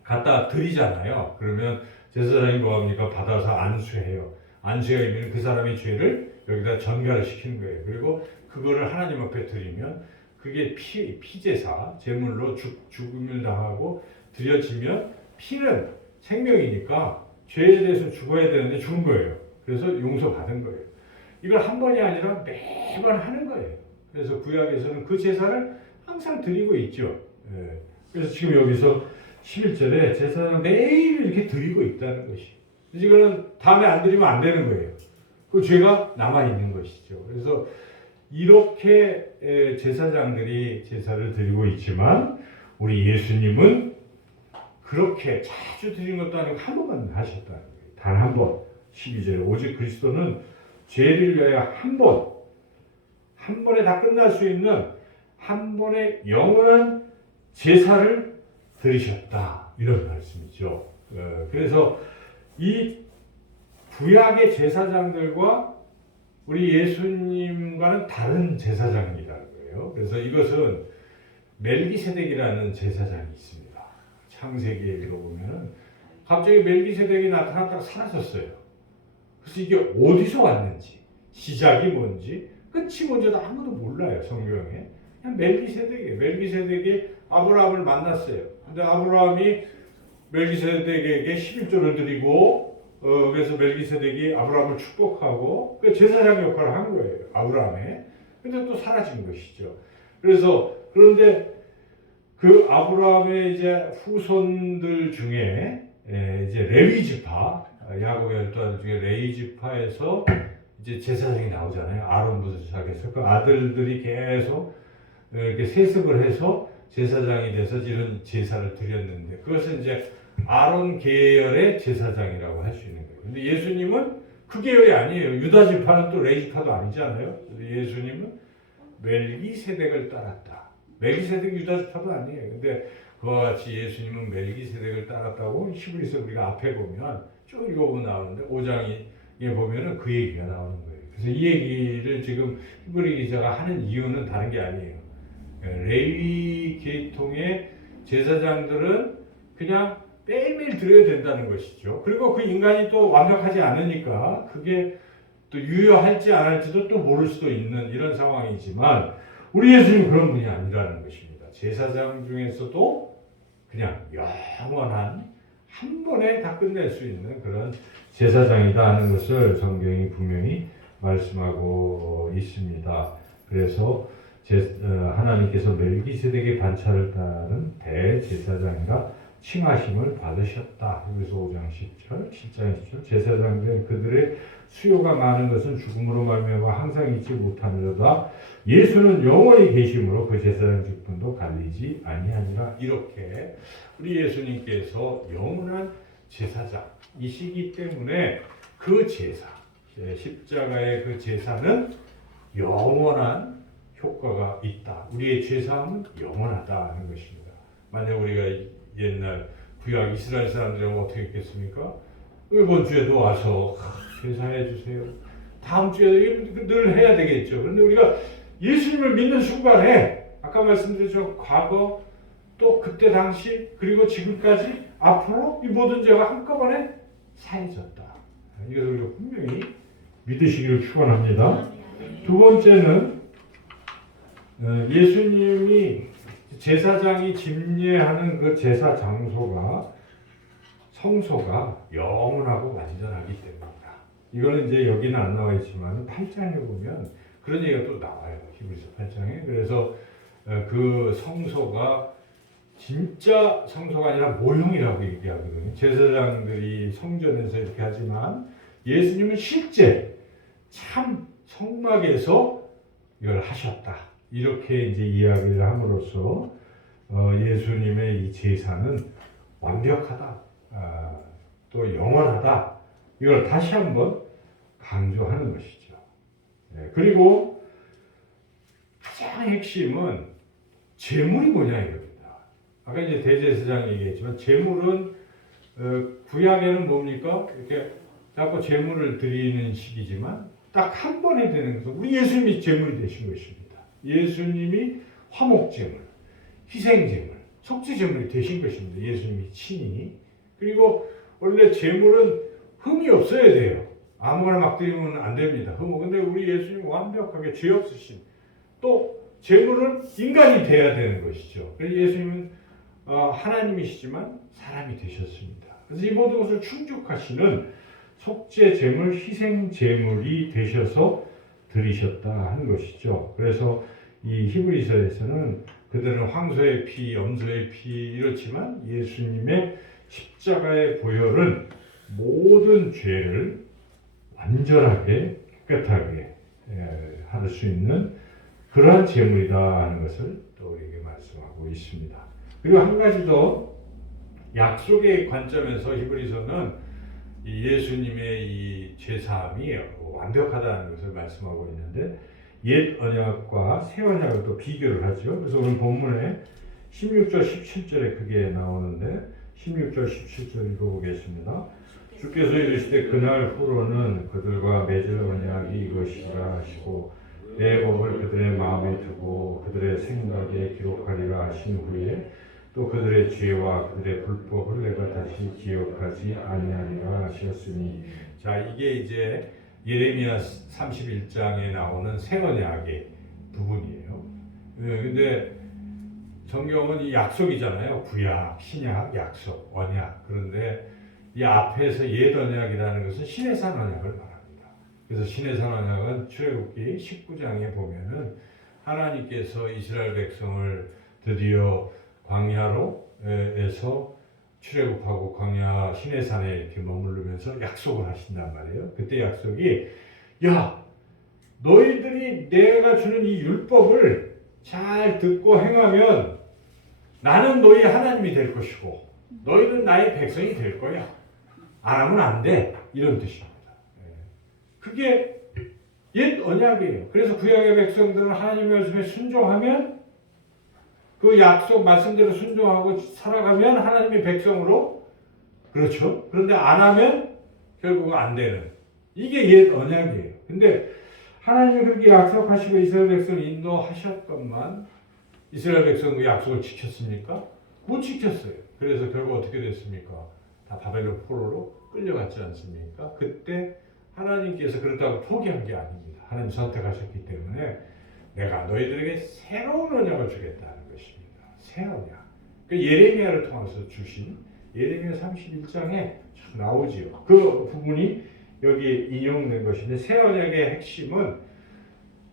갖다 드리잖아요. 그러면 제사장이 뭐 합니까? 받아서 안수해요. 안수가 있는 그 사람의 죄를 여기다 전가를 시키는 거예요. 그리고 그거를 하나님 앞에 드리면 그게 피제사 제물로 죽음을 당하고 드려지면 피는 생명이니까 죄에 대해서 죽어야 되는데 죽은 거예요. 그래서 용서받은 거예요. 이걸 한 번이 아니라 매번 하는 거예요. 그래서 구약에서는 그 제사를 항상 드리고 있죠. 예. 그래서 지금 여기서 11절에 제사를 매일 이렇게 드리고 있다는 것이. 이거는 다음에 안 드리면 안 되는 거예요. 그 죄가 남아있는 것이죠. 그래서 이렇게 제사장들이 제사를 드리고 있지만 우리 예수님은 그렇게 자주 드린 것도 아니고 한 번만 하셨다는 거예요. 단 한 번. 12절에 오직 그리스도는 죄를 위하여 한 번에 다 끝날 수 있는 한 번의 영원한 제사를 드리셨다. 이런 말씀이죠. 그래서 이 구약의 제사장들과 우리 예수님과는 다른 제사장이라는 거예요. 그래서 이것은 멜기세덱이라는 제사장이 있습니다. 창세기에 읽어보면은 갑자기 멜기세덱이 나타났다가 사라졌어요. 그래서 이게 어디서 왔는지, 시작이 뭔지, 끝이 뭔지도 아무도 몰라요, 성경에. 그냥 멜기세덱이에요. 멜기세덱이 아브라함을 만났어요. 근데 아브라함이 멜기세덱에게 11조를 드리고, 그래서 멜기세덱이 아브라함을 축복하고, 그 제사장 역할을 한 거예요, 아브라함에. 근데 또 사라진 것이죠. 그런데 그 아브라함의 이제 후손들 중에 이제 레위 지파, 야곱의 12아들 중에 레위 지파에서 이제 제사장이 나오잖아요. 아론부터 시작해서 그 아들들이 계속 이렇게 세습을 해서 제사장이 돼서 이런 제사를 드렸는데 그것은 이제 아론 계열의 제사장이라고 할 수 있는 거예요. 근데 예수님은 그 계열이 아니에요. 유다 지파는 또 레위 지파도 아니잖아요. 예수님은 멜기세덱을 따랐다. 멜기세덱 유다 지파도 아니에요. 근데 그와 같이 예수님은 멜기세덱을 따랐다고 히브리서 우리가 앞에 보면 쭉 읽어보면 나오는데 5장에 보면은 그 얘기가 나오는 거예요. 그래서 이 얘기를 지금 히브리 기자가 하는 이유는 다른 게 아니에요. 레위 계통의 제사장들은 그냥 매일매일 드려야 된다는 것이죠. 그리고 그 인간이 또 완벽하지 않으니까 그게 또 유효할지 안 할지도 또 모를 수도 있는 이런 상황이지만 우리 예수님은 그런 분이 아니라는 것입니다. 제사장 중에서도 그냥 영원한 한 번에 다 끝낼 수 있는 그런 제사장이다 하는 것을 성경이 분명히 말씀하고 있습니다. 그래서 하나님께서 멜기세덱의 반차를 따르는 대제사장이라 칭하심을 받으셨다. 여기서 5장 10절, 7장 10절. 제사장들은 그들의 수요가 많은 것은 죽음으로 말미암아 항상 잊지 못하느라 예수는 영원히 계심으로 그 제사장 직분도 갈리지 아니하니라. 이렇게 우리 예수님께서 영원한 제사장이시기 때문에 그 제사, 십자가의 그 제사는 영원한 효과가 있다. 우리의 죄사함은 영원하다는 것입니다. 만약 우리가 옛날 구약 이스라엘 사람들은 어떻게 했겠습니까? 이번 주에도 와서 제사해 주세요. 다음 주에도 늘 해야 되겠죠. 그런데 우리가 예수님을 믿는 순간에 아까 말씀드렸죠. 과거 또 그때 당시 그리고 지금까지 앞으로 이 모든 죄가 한꺼번에 사해졌다. 이것을 우리가 분명히 믿으시기를 축원합니다. 두 번째는 예수님이 제사장이 집례하는 그 제사 장소가 성소가 영원하고 완전하기 때문이다. 이거는 이제 여기는 안 나와 있지만 8장에 보면 그런 얘기가 또 나와요. 히브리서 8장에. 그래서 그 성소가 진짜 성소가 아니라 모형이라고 얘기하거든요. 제사장들이 성전에서 이렇게 하지만 예수님은 실제 참 성막에서 이걸 하셨다. 이렇게 이제 이야기를 함으로써 예수님의 이 제사는 완벽하다, 또 영원하다. 이걸 다시 한번 강조하는 것이죠. 그리고 가장 핵심은 제물이 뭐냐 이겁니다. 아까 이제 대제사장 얘기했지만 제물은 구약에는 뭡니까? 이렇게 자꾸 제물을 드리는 시기지만 딱 한 번에 되는 것은 우리 예수님이 제물이 되신 것입니다. 예수님이 화목제물, 희생제물, 속죄제물이 되신 것입니다. 예수님이 친히. 그리고 원래 제물은 흠이 없어야 돼요. 아무거나 막 드리면 안 됩니다. 근데 우리 예수님 완벽하게 죄 없으신 또 제물은 인간이 돼야 되는 것이죠. 그래서 예수님은 하나님이시지만 사람이 되셨습니다. 그래서 이 모든 것을 충족하시는 속죄제물, 희생제물이 되셔서 드리셨다 하는 것이죠. 그래서 이 히브리서에서는 그들은 황소의 피, 염소의 피 이렇지만 예수님의 십자가의 보혈은 모든 죄를 완전하게 깨끗하게 할 수 있는 그러한 제물이다 하는 것을 또 우리에게 말씀하고 있습니다. 그리고 한 가지 더 약속의 관점에서 히브리서는 이 예수님의 이 죄사함이 완벽하다는 것을 말씀하고 있는데 옛 언약과 새 언약을 또 비교를 하죠. 그래서 오늘 본문에 16절 17절에 그게 나오는데 16절 17절 읽어보겠습니다. 주께서 이르시되 그날 후로는 그들과 맺을 언약이 이것이라 하시고 내 법을 그들의 마음에 두고 그들의 생각에 기록하리라 하신 후에 또 그들의 죄와 그들의 불법을 내가 다시 기억하지 아니하리라 하셨으니. 자, 이게 이제 예레미야 31장에 나오는 새 언약의 부분이에요. 근데 성경은 이 약속이잖아요. 구약, 신약, 약속, 언약. 그런데 이 앞에서 옛 언약이라는 것은 시내산 언약을 말합니다. 그래서 시내산 언약은 출애굽기 19장에 보면은 하나님께서 이스라엘 백성을 드디어 광야로에서 출애굽하고 광야 시내산에 이렇게 머무르면서 약속을 하신단 말이에요. 그때 약속이, 야, 너희들이 내가 주는 이 율법을 잘 듣고 행하면 나는 너희 하나님이 될 것이고 너희는 나의 백성이 될 거야. 안 하면 안 돼. 이런 뜻입니다. 그게 옛 언약이에요. 그래서 구약의 백성들은 하나님의 말씀에 순종하면, 그 약속 말씀대로 순종하고 살아가면 하나님의 백성으로, 그렇죠. 그런데 안 하면 결국 안 되는, 이게 옛 언약이에요. 근데 하나님이 그렇게 약속하시고 이스라엘 백성을 인도하셨건만 이스라엘 백성 그 약속을 지켰습니까? 못 지켰어요. 그래서 결국 어떻게 됐습니까? 다 바벨론 포로로 끌려갔지 않습니까? 그때 하나님께서 그렇다고 포기한 게 아닙니다. 하나님 선택하셨기 때문에 내가 너희들에게 새로운 언약을 주겠다는 것입니다. 새 언약. 그 예레미야를 통해서 주신 예레미야 31장에 나오지요. 그 부분이 여기 인용된 것인데, 새 언약의 핵심은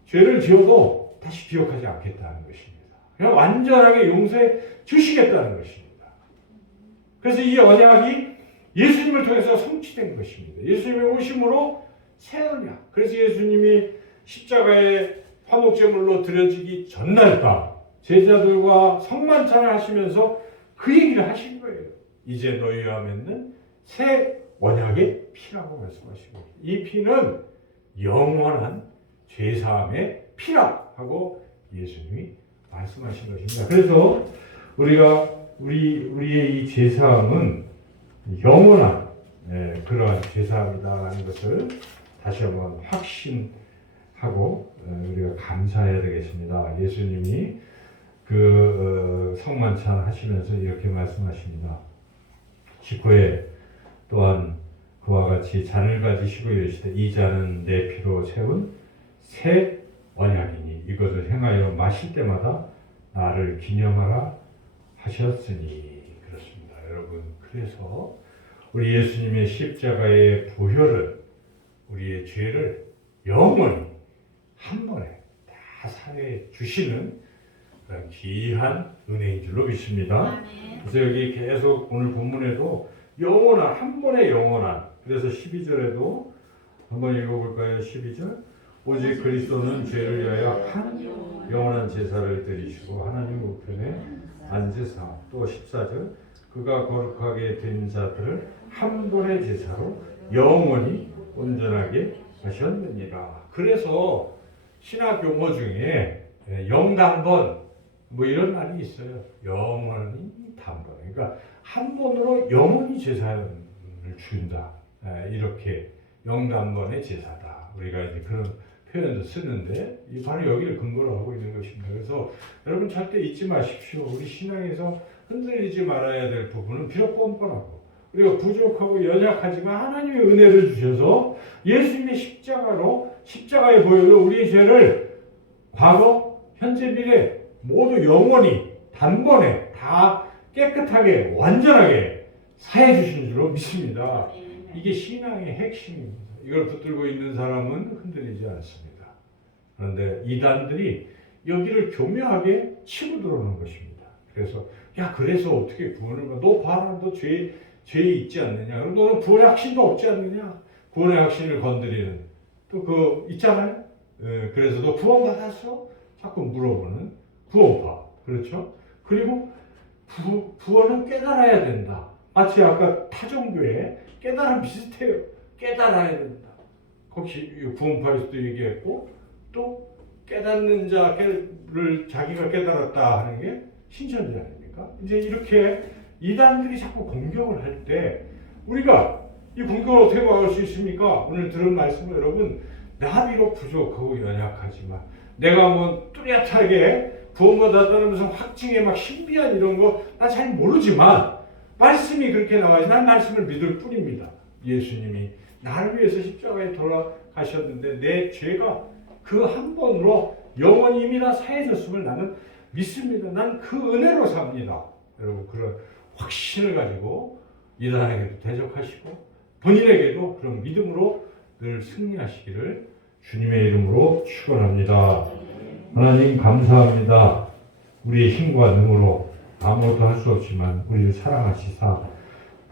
죄를 지어도 다시 기억하지 않겠다는 것입니다. 그냥 완전하게 용서해 주시겠다는 것입니다. 그래서 이 언약이 예수님을 통해서 성취된 것입니다. 예수님의 오심으로 새 언약. 그래서 예수님이 십자가에 화목제물로 드려지기 전날 밤 제자들과 성만찬을 하시면서 그 얘기를 하신 거예요. 이제 너희와 맺는 새 언약의 피라고 말씀하시고, 이 피는 영원한 죄사함의 피라 하고 예수님이 말씀하신 것입니다. 그래서 우리의 이 죄사함은 영원한 그러한 죄사함이다라는 것을 다시 한번 확신하고 우리가 감사해야 되겠습니다. 예수님이 그 성만찬 하시면서 이렇게 말씀하십니다. 19회 또한 그와 같이 잔을 가지시고 이르시되 이 잔은 내 피로 세운 새 언약이니 이것을 행하여 마실 때마다 나를 기념하라 하셨으니. 그렇습니다. 여러분, 그래서 우리 예수님의 십자가의 보혈은 우리의 죄를 영원히 한 번에 다 사해 주시는 그런 귀한 은혜인 줄로 믿습니다. 그래서 여기 계속 오늘 본문에도 영원한, 한 번에 영원한, 그래서 12절에도 한번 읽어볼까요? 12절. 오직 그리스도는 죄를 위하여 한 영원한 제사를 드리시고 하나님 우편에 앉으사. 또 14절. 그가 거룩하게 된 자들을 한 번의 제사로 영원히 온전하게 하셨느니라. 그래서 신학 용어 중에 영단번 뭐 이런 말이 있어요. 영원히 단번. 그러니까 한 번으로 영원히 제사를 준다. 이렇게 영단번의 제사다. 우리가 이제 그런 표현도 쓰는데 이 바로 여기를 근거로 하고 있는 것입니다. 그래서 여러분 절대 잊지 마십시오. 우리 신앙에서 흔들리지 말아야 될 부분은 비록 뻔뻔하고 우리가 부족하고 연약하지만 하나님의 은혜를 주셔서 예수님의 십자가에 보여서 우리의 죄를 과거, 현재, 미래 모두 영원히 단번에 다 깨끗하게 완전하게 사해 주신 줄로 믿습니다. 이게 신앙의 핵심입니다. 이걸 붙들고 있는 사람은 흔들리지 않습니다. 그런데 이단들이 여기를 교묘하게 치고 들어오는 것입니다. 그래서 그래서 어떻게 구원을 받아? 너 봐라, 너 죄 있지 않느냐? 그럼 너는 구원의 확신도 없지 않느냐? 구원의 확신을 건드리는 또 그 있잖아요. 그래서 너 구원 받았어? 자꾸 물어보는 구원파. 그렇죠? 그리고 구원은 깨달아야 된다. 마치 아까 타종교의 깨달음 비슷해요. 깨달아야 된다. 혹시 구원파에서도 얘기했고, 또 깨닫는 자를 자기가 깨달았다 하는 게 신천지 아닙니까? 이제 이렇게 이단들이 자꾸 공격을 할 때 우리가 이 공격을 어떻게 막을 수 있습니까? 오늘 들은 말씀은 여러분, 나 비록 부족하고 연약하지만 내가 뚜렷하게 구원받았다는 무슨 확증의 막 신비한 이런 거 나 잘 모르지만 말씀이 그렇게 나와서 난 말씀을 믿을 뿐입니다. 예수님이 나를 위해서 십자가에 돌아가셨는데 내 죄가 그 한 번으로 영원히 이미 다 사해졌음을 나는 믿습니다. 난 그 은혜로 삽니다. 여러분 그런 확신을 가지고 이단에게도 대적하시고 본인에게도 그런 믿음으로 늘 승리하시기를 주님의 이름으로 축원합니다. 하나님 감사합니다. 우리의 힘과 능으로 아무것도 할 수 없지만 우리를 사랑하시사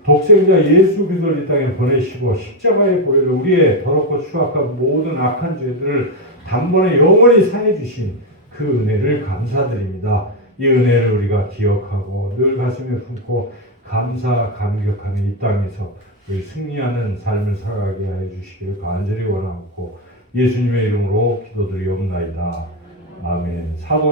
독생자 예수 그리스도를 이 땅에 보내시고 십자가의 보혈로 우리의 더럽고 추악한 모든 악한 죄들을 단번에 영원히 사해 주신 그 은혜를 감사드립니다. 이 은혜를 우리가 기억하고 늘 가슴에 품고 감사 감격하는 이 땅에서 우리 승리하는 삶을 살아가게 하여 주시기를 간절히 원하고 예수님의 이름으로 기도드리옵나이다. 아멘. 사도